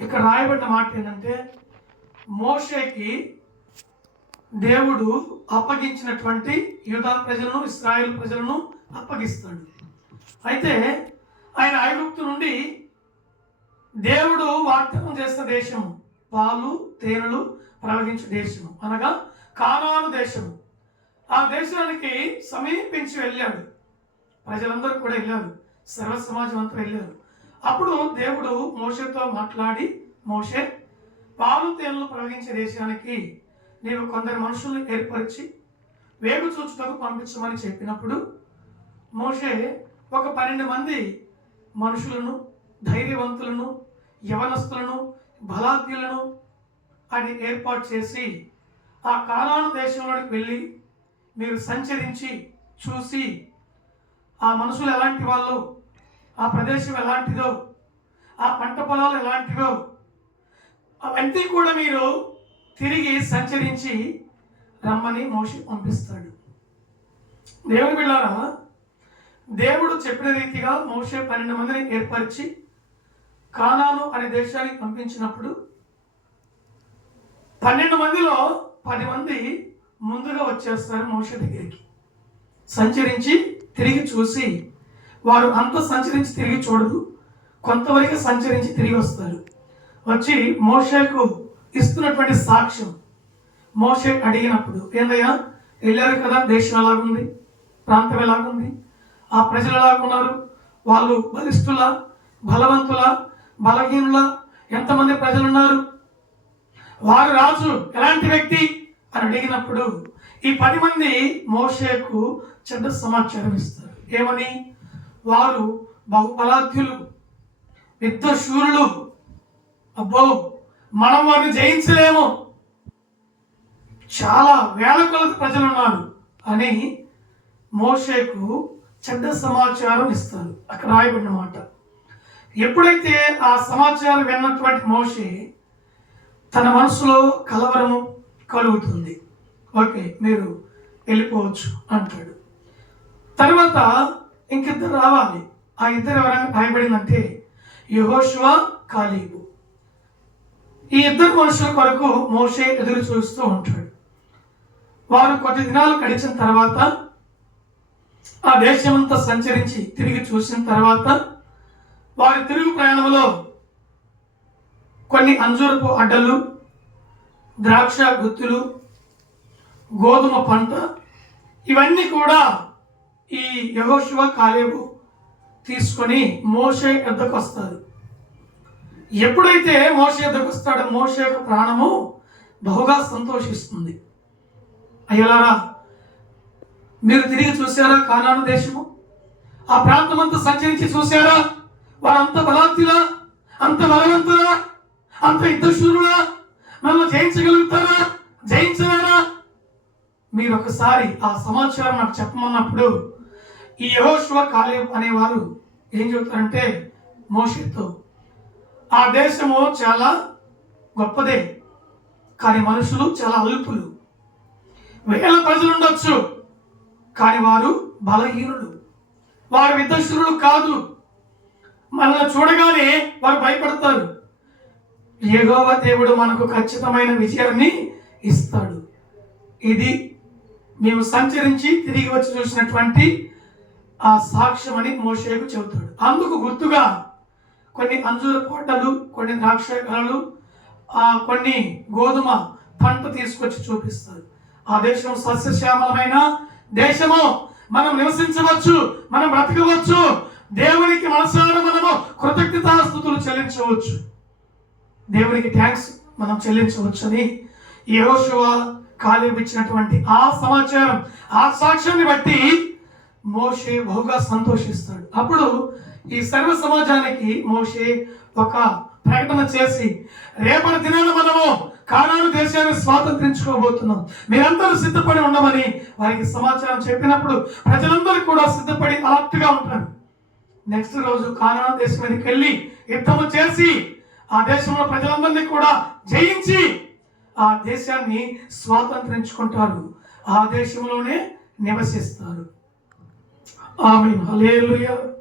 ఇక్కడ రాయబడిన మాట ఏంటంటే మోషేకి దేవుడు అప్పగించినటువంటి యూదా ప్రజలను ఇస్రాయేల్ ప్రజలను అప్పగిస్తాడు. అయితే ఆయన ఐగుప్తు నుండి దేవుడు వాగ్దానం చేసిన దేశము పాలు తేనెలు ప్రవహించే దేశము అనగా కానాను దేశము. ఆ దేశానికి సమీపించి వెళ్ళాడు. ప్రజలందరూ కూడా వెళ్ళారు. సర్వ సమాజం అంతా వెళ్ళారు. అప్పుడు దేవుడు మోషేతో మాట్లాడి మోషే పాలు తేనెలు ప్రవహించే దేశానికి నీవు కొందరు మనుషుల్ని ఏర్పరిచి వేగు చూచుటకు పంపించమని చెప్పినప్పుడు మోషే ఒక పన్నెండు మంది మనుషులను ధైర్యవంతులను యవనస్తులను బలాద్యులను అని ఏర్పాటు చేసి ఆ కాలాను దేశంలోకి వెళ్ళి మీరు సంచరించి చూసి ఆ మనుషులు ఎలాంటి వాళ్ళు? ఆ ప్రదేశం ఎలాంటిదో ఆ పంట పొలాలు ఎలాంటివో అవన్నీ కూడా మీరు తిరిగి సంచరించి రమ్మని మోషి పంపిస్తాడు. దేవుని బిళ్ళారా దేవుడు చెప్పిన రీతిగా మోషే పన్నెండు మందిని ఏర్పరిచి కానాను అనే దేశానికి పంపించినప్పుడు పన్నెండు మందిలో పది మంది ముందుగా వచ్చేస్తారు మోష దగ్గరికి. సంచరించి తిరిగి చూసి వారు అంత సంచరించి తిరిగి చూడరు కొంతవరకు సంచరించి తిరిగి వస్తారు వచ్చి మోషేకు ఇస్తున్నటువంటి సాక్ష్యం మోషే అడిగినప్పుడు ఏందయ్యా వెళ్ళారు కదా దేశం ఎలాగుంది? ప్రాంతం ఎలాగుంది? ఆ ప్రజలు ఎలాగున్నారు? వాళ్ళు బలిష్ఠుల బలవంతుల బలహీనుల? ఎంతమంది ప్రజలు ఉన్నారు వారు రాజు ఎలాంటి వ్యక్తి? అని అడిగినప్పుడు ఈ పది మంది మోషేకు చెడ్డ సమాచారం ఇస్తారు. ఏమని? వారు బహుబలాధ్యులు పెద్ద శూరులు అబ్బో మనం వారిని జయించలేము. చాలా వేల కొలది ప్రజలు ఉన్నారు అని మోషేకు చెడ్డ సమాచారం ఇస్తారు అక్కడ రాయబడిన మాట. ఎప్పుడైతే ఆ సమాచారం విన్నటువంటి మోషే తన మనసులో కలవరము కలుగుతుంది. ఓకే మీరు వెళ్ళిపోవచ్చు అంటాడు. తర్వాత ఇంకిద్దరు రావాలి? ఆ ఇద్దరు ఎవరైనా రాయబడిందంటే యహోశివ కాలీబు. ఈ ఇద్దరు మనుషుల కొరకు మోషే ఎదురు చూస్తూ ఉంటాడు. వారు కొద్ది దినాలు గడిచిన తర్వాత ఆ దేశమంతా సంచరించి తిరిగి చూసిన తర్వాత వారి తిరుగు ప్రయాణంలో కొన్ని అంజూరపు అడ్డలు ద్రాక్ష గుత్తులు గోధుమ పంట ఇవన్నీ కూడా ఈ యహోశివ కాలేబు తీసుకొని మోసే ఎద్దకు వస్తారు ఎప్పుడైతే మోషే ఎద్దకు వస్తాడో మోస యొక్క ప్రాణము బహుగా సంతోషిస్తుంది. అయ్యలారా మీరు తిరిగి చూసారా కానాను దేశము? ఆ ప్రాంతం అంతా సంచరించి చూసారా వారంత బలాంతిలా అంత బలవంతులా? అంత యుద్ధశూరులా? నన్ను జయించగలుగుతారా? జయించలేరా? మీరు ఒకసారి ఆ సమాచారం నాకు చెప్పమన్నప్పుడు ఈ యహోశ్వ కాలేబ్ అనేవారు ఏం చెబుతారంటే మోషేతో ఆ దేశము చాలా గొప్పదే కానీ మనుషులు చాలా అల్పులు. వేల ప్రజలు ఉండొచ్చు కానీ వారు బలహీనులు. వారు విద్వశురులు కాదు. మనల్ని చూడగానే వారు భయపడతారు. ఏగోవ దేవుడు మనకు ఖచ్చితమైన విజయాన్ని ఇస్తాడు. ఇది మేము సంచరించి తిరిగి వచ్చి చూసినటువంటి ఆ సాక్ష్యం అని మోషేకు చెబుతాడు. అందుకు గుర్తుగా కొన్ని అంజూర పొట్టలు కొన్ని ద్రాక్ష కళలు ఆ కొన్ని గోధుమ పంట తీసుకొచ్చి చూపిస్తారు ఆ దేశం సస్యశ్యామలమైన దేశము. మనం నివసించవచ్చు మనం బ్రతకవచ్చు. దేవునికి మనసారా మనము కృతజ్ఞతాస్థుతులు చెల్లించవచ్చు. దేవునికి థ్యాంక్స్ మనం చెల్లించవచ్చు అని యెహోషువ కాలేబు ఇచ్చినటువంటి ఆ సమాచారం ఆ సాక్ష్యాన్ని బట్టి మోషే బహుగా సంతోషిస్తాడు. అప్పుడు ఈ సర్వ సమాజానికి మోషే ఒక ప్రకటన చేసి రేపటి దినాన మనము కానాను దేశాన్ని స్వాతంత్రించుకోబోతున్నాం. మీరందరూ సిద్ధపడి ఉండమని వారికి సమాచారం చెప్పినప్పుడు ప్రజలందరూ కూడా సిద్ధపడి అలర్ట్గా ఉంటారు. నెక్స్ట్ రోజు కానాను దేశం మీదకి వెళ్ళి యుద్ధము చేసి ఆ దేశంలో ప్రజలందరినీ కూడా జయించి ఆ దేశాన్ని స్వాతంత్రించుకుంటారు. ఆ దేశంలోనే నివసిస్తారు. Amen. Hallelujah.